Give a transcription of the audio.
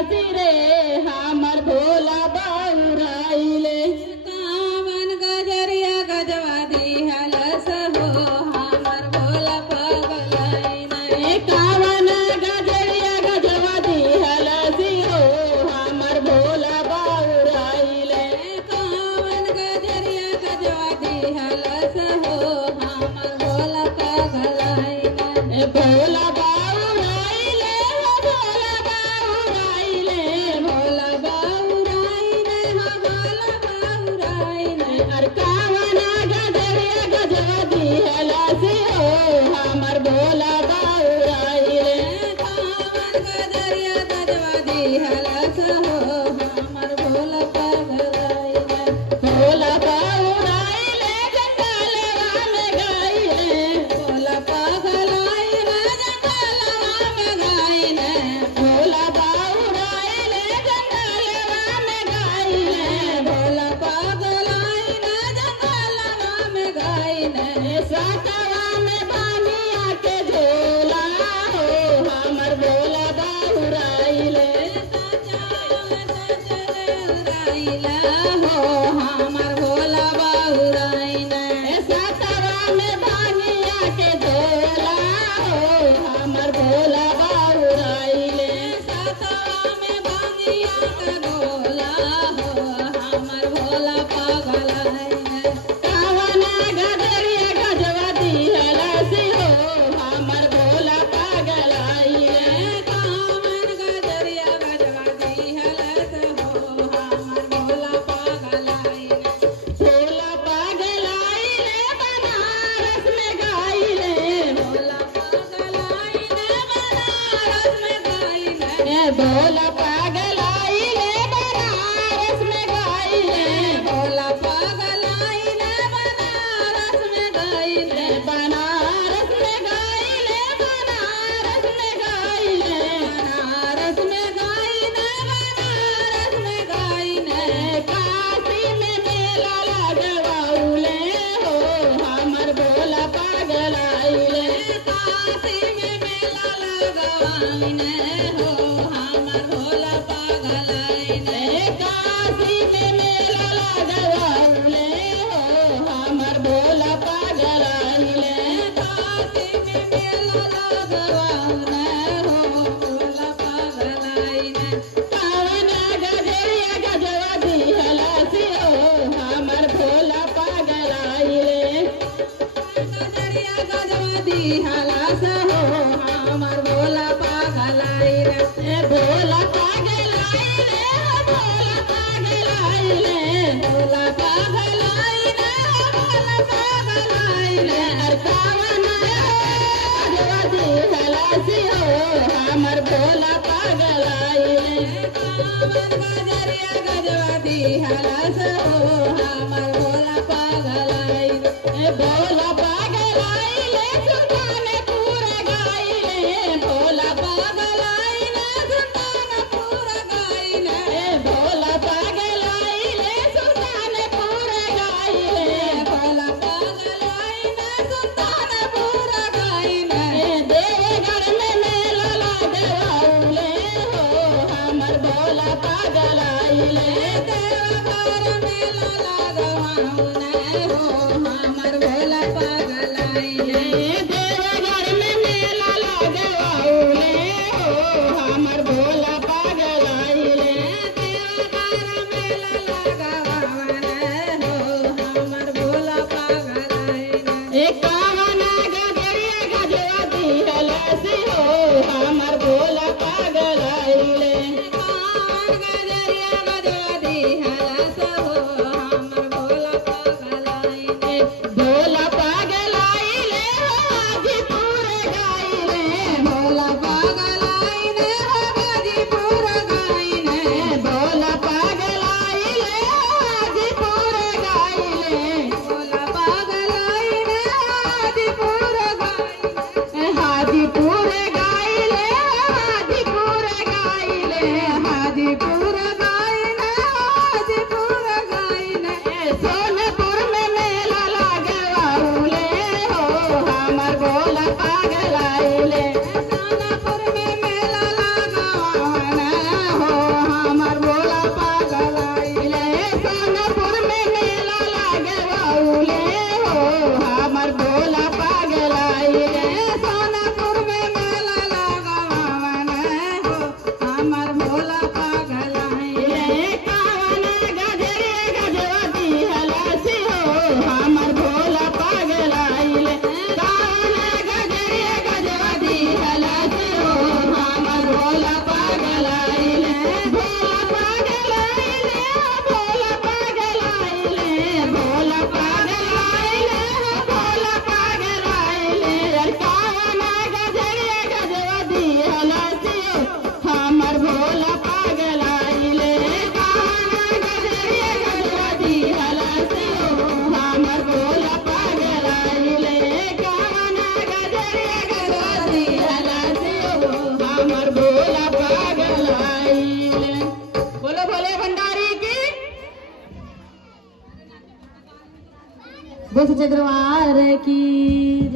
रे हमर भोला बाउराइले कावन गजरिया गजवा दिहलस हो हमर भोला पगलाइन कावन गजरिया गजवा दिहलस हो हमर भोला बाउराइले कावन गजरिया गजवा दिहलस हो हमर भोला पगलाइन भोला बाउराइले भोला बाउराइले भोला बाउराइन हो भोला बाउराइन अर कावन गजरिया गजवा दिहलस हो हमर भोला बाउराइले कावन गजरिया गजवा दिहलस हो हमर भोला पगलाइन भोला बाउराइले जंगलवा में गइले भोला पगलाइन जंगलवा में गाइन भोला बाउराइले जंगलवा में गइले भोला पगलाइन जंगलवा में गाइन सातवा में बानिया के झोला हो हमर भोला बाउराइले उड़ाइला हो हमर भोला बाउराइन सातवा में बानिया के झोला हो हमर भोला बाउराइले सातवा में बांगिया का गोला हो हमर भोला पगलाइन कावन गजरिया गजवा दिहलस हो हमर भोला पागलाइले कावन गजरिया गजवा दिहलस हो हमर भोला पगलाइन भोला पागलाइले बनारस में गाइले भोला पगलाइन बनारस में गाइन भोला पागलाइले बनारस में गाइले भोला पगलाइन बनारस में गाइन बनारस में गाइले बनारस में गाइले बनारस में गाइन बनारस में गाइन काशी में मेला लगवाउले हो हमर भोला पागलाइले काशी में मेला लगवाइन हो हमर भोला पगलाइन काशी में मेला लगवाउले हो हमर भोला पागलाइले काशी में मेला लगवाइन हो भोला पगलाइन कावन गजरिया गजवा दिहलस हो हमर भोला पागलाइले गजरिया गजवा दिहलस हो हमर भोला पगलाइन भोला पागलाइले भोला पागलाइले भोला पगलाइन भोला पगलाइन अर कावन गजवा दिहलस हो हमर भोला पागलाइले कावन गजरिया गजवा दिहलस हो हमर भोला पगलाइन भोला पागलाइले सुल्तानपुर गाइले भोला पगलाइन सुल्तानपुर गाइन भोला पागलाइले सुल्तानपुर गाइले भोला पगलाइन सुल्तानपुर गाइन देवघर में मेला लगवाउले हो हमर भोला पागलाइले देवघर मेला लगवाउन हो हमर भोला पगलाइन देवघर में मेला लगवाउले हो हमर भोला पागलाइले देवघर मेला लगवाउन हो हमर भोला पगलाइन कावन गजरिया गजवा दिहलस हो हमर भोला पागलाइले कावन गजरिया गजवा दिहलस हो हमर भोला पगलाइन भोला पागलाइले हाजीपुर गाइले भोला पगलाइन हो गाजीपुर गाइन भोला पागलाइले हाजीपुर गाइले भोला पगलाइन गाजीपुर गाइन हाजीपुर गाइले हाजीपुर गाइले हाजीपुर गाइन हाजीपुर गाइन सोनपुर में मेला लगवाउले हो हमर भोला पागलाइले सोनपुर में मेला लगवाउन हो बोल सच्चे दरबार की